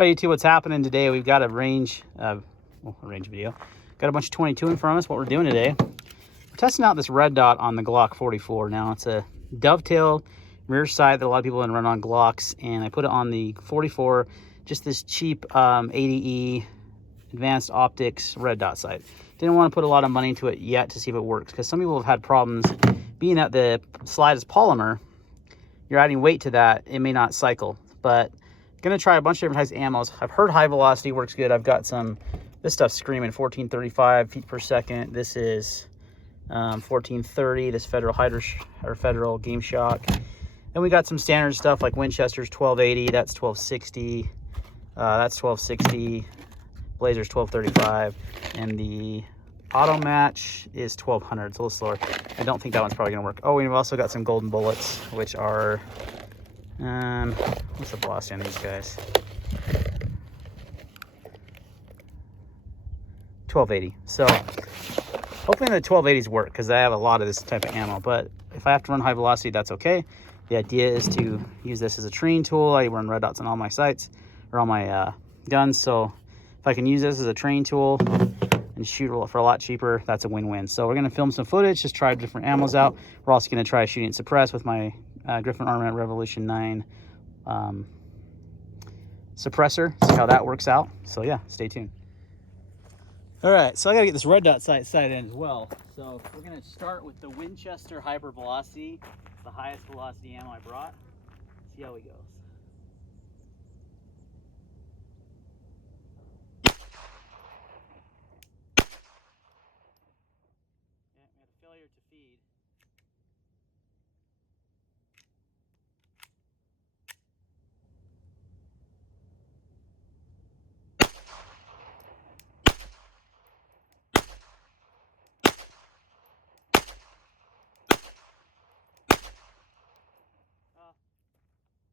Right, YouTube, what's happening today? We've got a range video. Got a bunch of 22 in front of us. What we're doing today, we're testing out this red dot on the Glock 44. Now it's a dovetail rear sight that a lot of people have run on Glocks, and I put it on the 44, just this cheap 80E advanced optics red dot sight. Didn't want to put a lot of money into it yet to see if it works, because some people have had problems being that the slide is polymer. You're adding weight to that, it may not cycle. But gonna try a bunch of different types of ammos. I've heard high velocity works good. I've got some, this stuff's screaming 1435 feet per second. This is 1430, this Federal Game Shock. Then we got some standard stuff like Winchester's 1280, that's 1260, that's 1260, Blazer's 1235, and the Auto Match is 1200. It's a little slower. I don't think that one's probably gonna work. Oh, we've also got some Golden Bullets, which are what's the velocity on these guys? 1280. So hopefully the 1280s work, because I have a lot of this type of ammo. But if I have to run high velocity, that's okay. The idea is to use this as a training tool. I run red dots on all my sights, or all my guns. So if I can use this as a training tool and shoot for a lot cheaper, that's a win-win. So we're gonna film some footage, just try different ammos out. We're also gonna try shooting suppress with my Griffin Armament Revolution 9 suppressor, see how that works out. So yeah, stay tuned. All right, so I gotta get this red dot sight in as well. So we're gonna start with the Winchester Hyper Velocity, the highest velocity ammo I brought. See how it goes. Yeah, we had a failure to feed.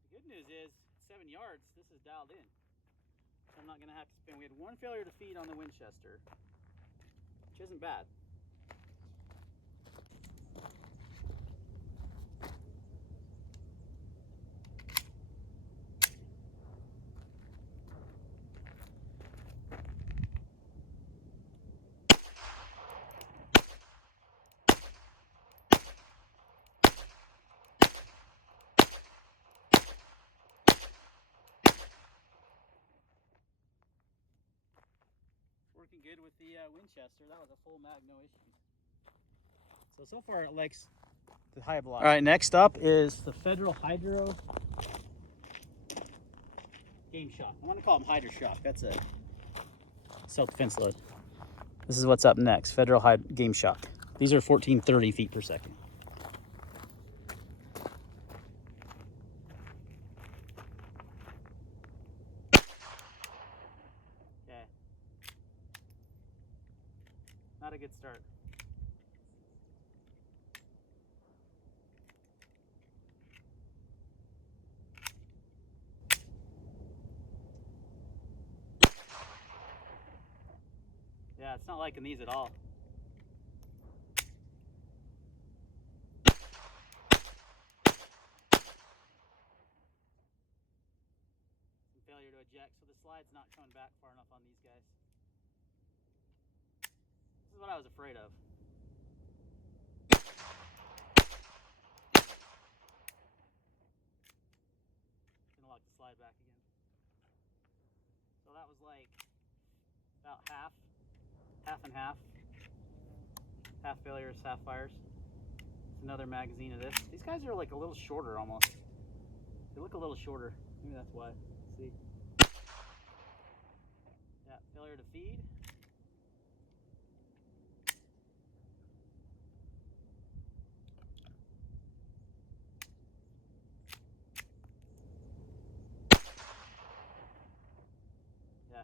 The good news is, 7 yards, this is dialed in. So I'm not gonna have to spin. We had one failure to feed on the Winchester, which isn't bad. Working good with the Winchester. That was a full mag, no issues. So far it likes the high velocity. All right, next up is the Federal Hydro Game Shock. I want to call them Hydro Shock. That's a self-defense load. This is what's up next, Federal Game Shock. These are 1430 feet per second. Okay. Not a good start. Yeah, it's not liking these at all. Failure to eject, so the slide's not coming back far enough on these guys. This is what I was afraid of. Gonna lock the slide back again. So that was like about half and half. Half failures, half fires. It's another magazine of this. These guys are like a little shorter almost. They look a little shorter. Maybe that's why. Let's see. Yeah, failure to feed. Yeah.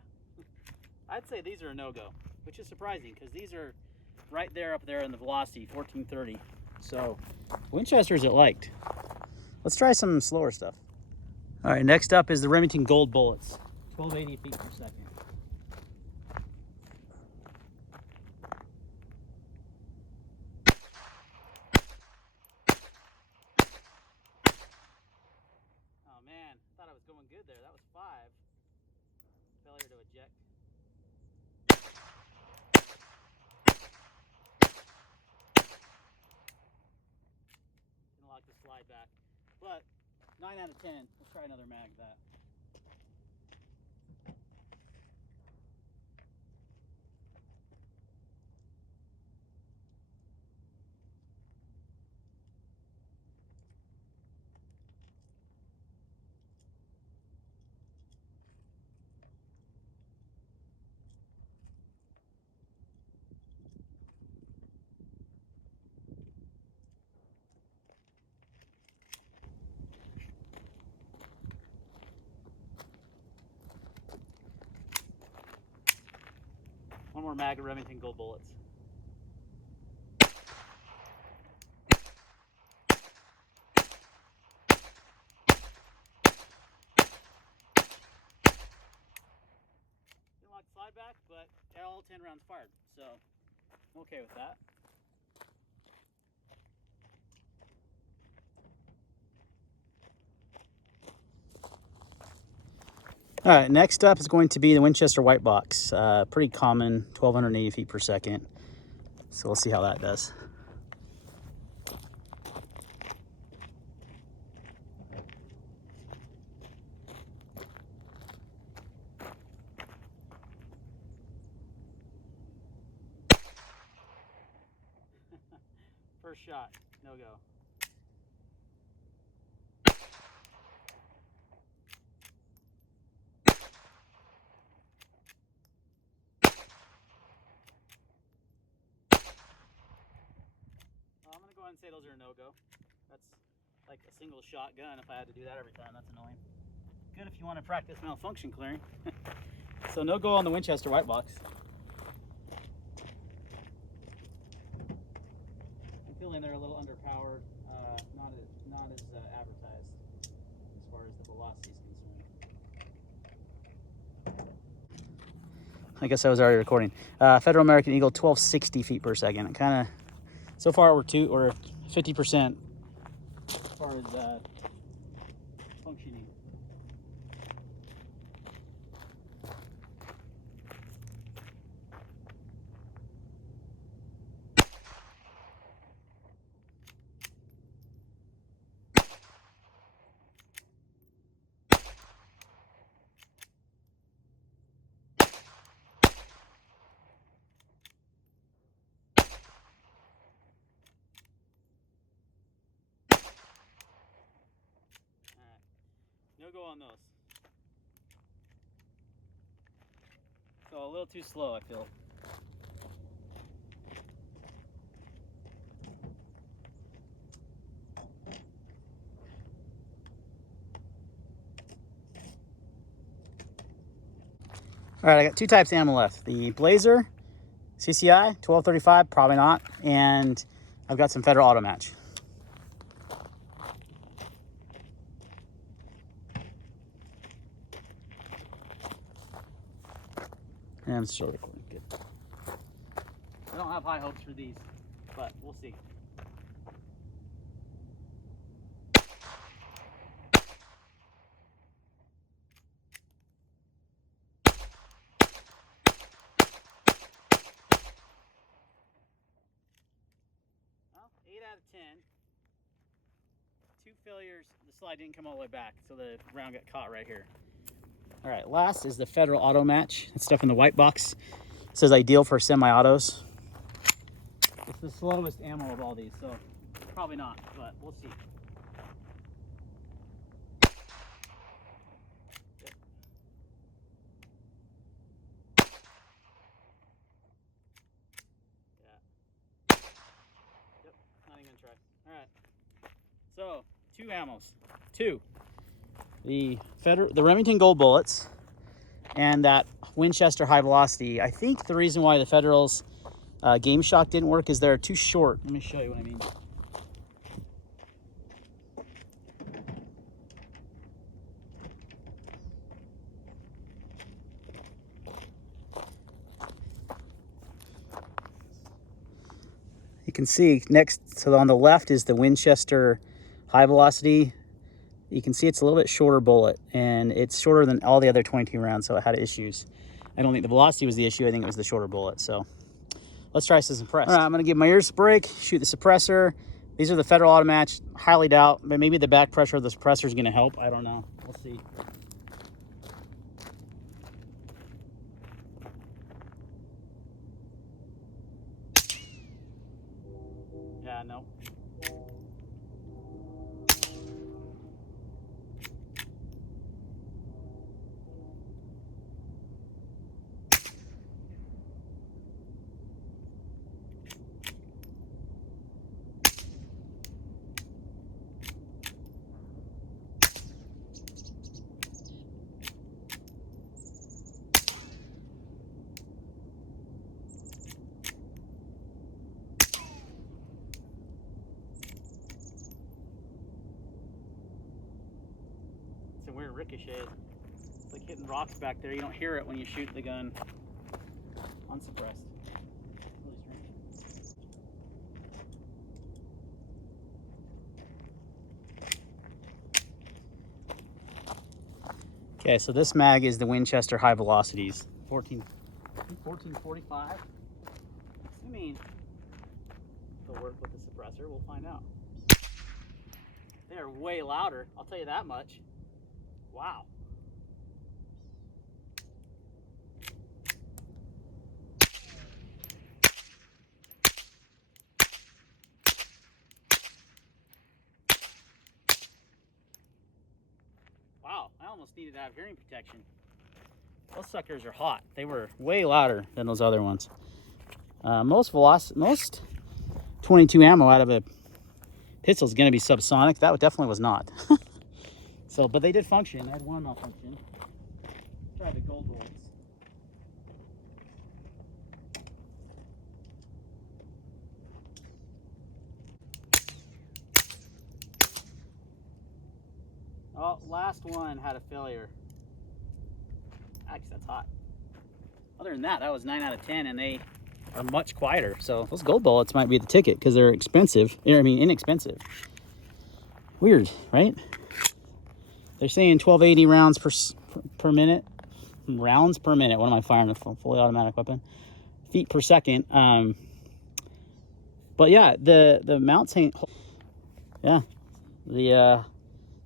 I'd say these are a no-go, which is surprising because these are right there up there in the velocity, 1430. So Winchester's it liked. Let's try some slower stuff. All right, next up is the Remington Gold Bullets, 1280 feet per second. Oh man, thought I was going good there. That was 5. slide back. But 9 out of 10. Let's try another mag of that. One more mag of Remington Gold bullets. Didn't like the slide back, but all 10 rounds fired, so I'm okay with that. All right, next up is going to be the Winchester White Box. Pretty common, 1,280 feet per second. So we'll see how that does. First shot, no go. I'm gonna go ahead and say those are a no-go. That's like a single shotgun. If I had to do that every time, that's annoying. Good if you want to practice malfunction clearing. So no go on the Winchester White Box. I'm feeling they're a little underpowered, not as advertised as far as the velocity is concerned. I guess I was already recording. Federal American Eagle, 1,260 feet per second. Kind of, so far we're 50% as far as functioning. No go on those. So a little too slow, I feel. All right, I got two types of ammo left. The Blazer CCI 1235, probably not, and I've got some Federal Auto Match. And I'm still recording. Good. I don't have high hopes for these, but we'll see. Well, 8 out of 10. 2 failures. The slide didn't come all the way back, so the round got caught right here. All right, last is the Federal Auto Match. It's stuff in the white box. It says ideal for semi-autos. It's the slowest ammo of all these, so probably not, but we'll see. Yeah. Yep, not even gonna try. All right. So, 2 ammos. 2. The Remington Gold bullets and that Winchester High Velocity. I think the reason why the Federal's Game Shock didn't work is they're too short. Let me show you what I mean. You can see next, so on the left is the Winchester High Velocity. You can see it's a little bit shorter bullet, and it's shorter than all the other 22 rounds, so it had issues. I don't think the velocity was the issue. I think it was the shorter bullet. So let's try some suppressed. All right, I'm gonna give my ears a break, shoot the suppressor, These are the Federal Automats. Highly doubt, but maybe the back pressure of the suppressor is going to help. I don't know. We'll see. Yeah, no. It's a weird ricochet. It's like hitting rocks back there. You don't hear it when you shoot the gun unsuppressed. Really strange. Okay, so this mag is the Winchester High Velocities. 1445. Assuming they'll work with the suppressor, we'll find out. They're way louder, I'll tell you that much. Wow. Wow, I almost needed to have hearing protection. Those suckers are hot. They were way louder than those other ones. Most 22 ammo out of a pistol is going to be subsonic. That definitely was not. So, but they did function. I had one malfunction. Try the gold bolts. Oh, last one had a failure. Actually, that's hot. Other than that, that was 9 out of 10, and they are much quieter. So those gold bullets might be the ticket because they're expensive. I mean, inexpensive. Weird, right? They're saying 1280 rounds per minute. Rounds per minute. What am I firing? A fully automatic weapon? Feet per second. But yeah, the mounts ain't. Yeah, the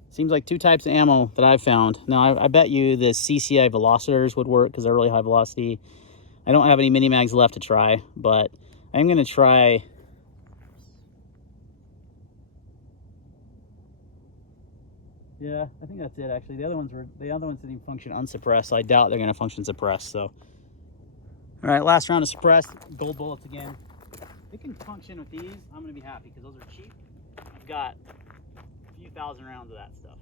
seems like two types of ammo that I've found. Now I bet you the CCI Velocitors would work because they're really high velocity. I don't have any mini mags left to try, but I'm gonna try. Yeah, I think that's it actually. The other ones didn't function unsuppressed, so I doubt they're gonna function suppressed. So, all right, last round of suppressed. Gold bullets again. If they can function with these, I'm gonna be happy because those are cheap. I've got a few thousand rounds of that stuff.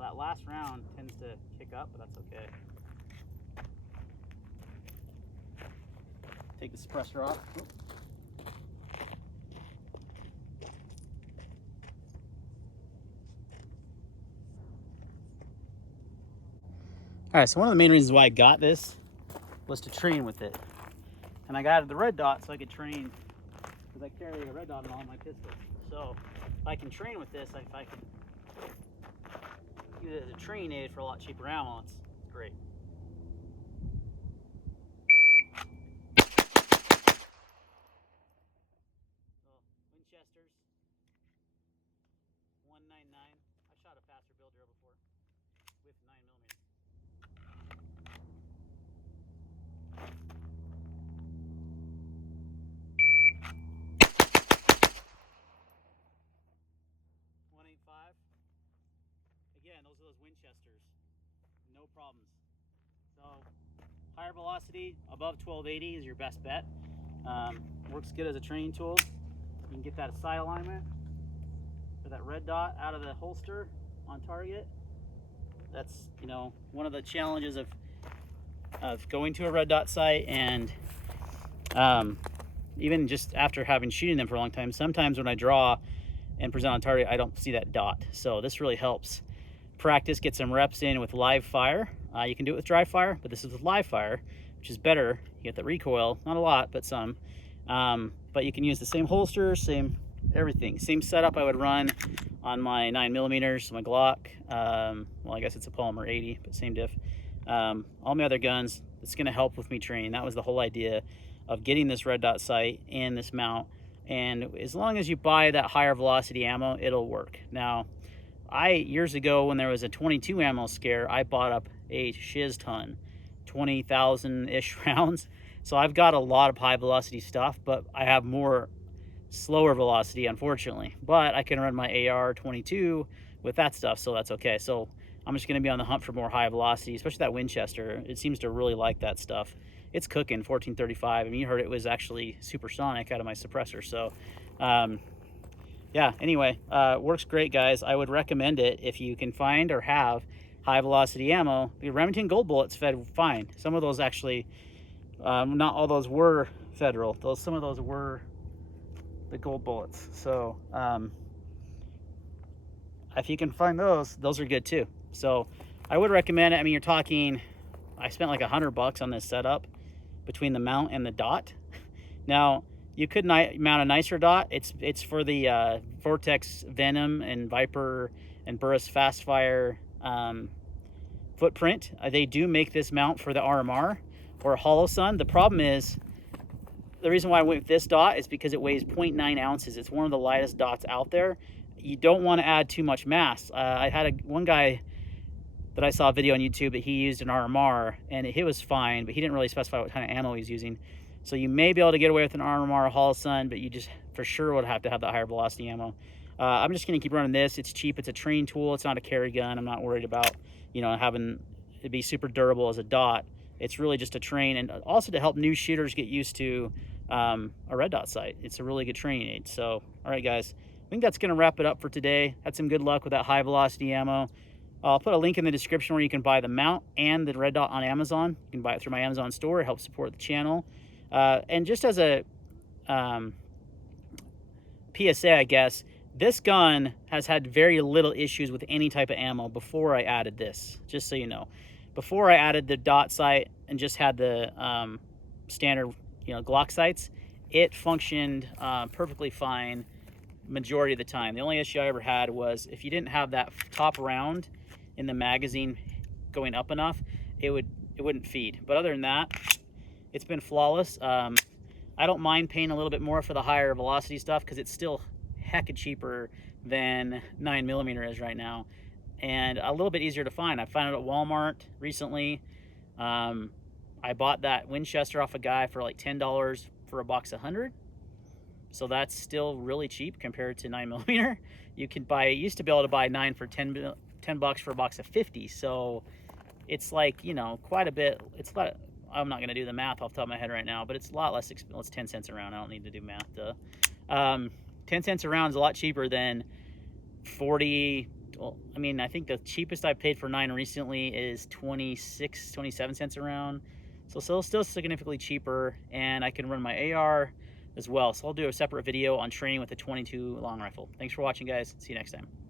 That last round tends to kick up, but that's okay. Take the suppressor off. All right, so one of the main reasons why I got this was to train with it. And I got the red dot so I could train, because I carry a red dot in all my pistols. So if I can train with this, if I can use it as a training aid for a lot cheaper ammo, it's great. So Winchesters 199. I shot a faster build drill before with 9mm. Again, those are those Winchesters. No problems. So, higher velocity, above 1280 is your best bet. Works good as a training tool. You can get that sight alignment for that red dot out of the holster on target. That's, you know, one of the challenges of going to a red dot sight, and even just after having shooting them for a long time, sometimes when I draw and present on target, I don't see that dot. So this really helps practice, get some reps in with live fire. You can do it with dry fire, but this is with live fire, which is better. You get the recoil, not a lot, but some. But you can use the same holster, same everything. Same setup I would run on my 9mm, my Glock. Well, I guess it's a Polymer 80, but same diff. All my other guns, it's going to help with me training. That was the whole idea of getting this red dot sight and this mount. And as long as you buy that higher velocity ammo, it'll work. Now, years ago when there was a 22 ammo scare, I bought up a shiz ton, 20,000-ish rounds. So I've got a lot of high velocity stuff, but I have more slower velocity, unfortunately. But I can run my AR-22 with that stuff, so that's okay. So I'm just going to be on the hunt for more high velocity, especially that Winchester. It seems to really like that stuff. It's cooking 1435. I mean, you heard it was actually supersonic out of my suppressor. So yeah, anyway, works great, guys. I would recommend it if you can find or have high velocity ammo. The Remington Gold Bullets fed fine. Some of those actually, not all those were federal. Some of those were the Gold Bullets. So if you can find those are good too. So I would recommend it. I mean, you're talking, I spent like $100 on this setup between the mount and the dot. Now, you could mount a nicer dot. It's for the Vortex Venom and Viper and Burris Fastfire footprint. They do make this mount for the RMR or Holosun. The problem is, the reason why I went with this dot is because it weighs 0.9 ounces. It's one of the lightest dots out there. You don't want to add too much mass. I had one guy that I saw a video on YouTube that he used an RMR, and it was fine, but he didn't really specify what kind of ammo he's using. So you may be able to get away with an RMR or Holosun, but you just for sure would have to have that higher velocity ammo. I'm just going to keep running this. It's cheap. It's a training tool. It's not a carry gun. I'm not worried about, you know, having it be super durable as a dot. It's really just a train, and also to help new shooters get used to a red dot sight. It's a really good training aid. So, all right, guys, I think that's going to wrap it up for today. Had some good luck with that high velocity ammo. I'll put a link in the description where you can buy the mount and the red dot on Amazon. You can buy it through my Amazon store. It helps support the channel. And just as a PSA, I guess, this gun has had very little issues with any type of ammo before I added this, just so you know. Before I added the dot sight and just had the standard, you know, Glock sights, it functioned perfectly fine majority of the time. The only issue I ever had was if you didn't have that top round in the magazine going up enough, it wouldn't feed. But other than that, it's been flawless. I don't mind paying a little bit more for the higher velocity stuff because it's still hecka cheaper than 9mm is right now, and a little bit easier to find. I found it at Walmart recently. I bought that Winchester off a guy for like $10 for a box of 100. So that's still really cheap compared to 9mm. You can buy, used to be able to buy 9 for $10 for a box of 50. So it's like, you know, quite a bit. It's a lot. I'm not going to do the math off the top of my head right now, but it's a lot less expensive. It's 10 cents a round. I don't need to do math. 10 cents a round is a lot cheaper than 40. Well, I mean, I think the cheapest I paid for 9 recently is 27 cents a round. So still significantly cheaper, and I can run my AR as well. So I'll do a separate video on training with the 22 long rifle. Thanks for watching, guys. See you next time.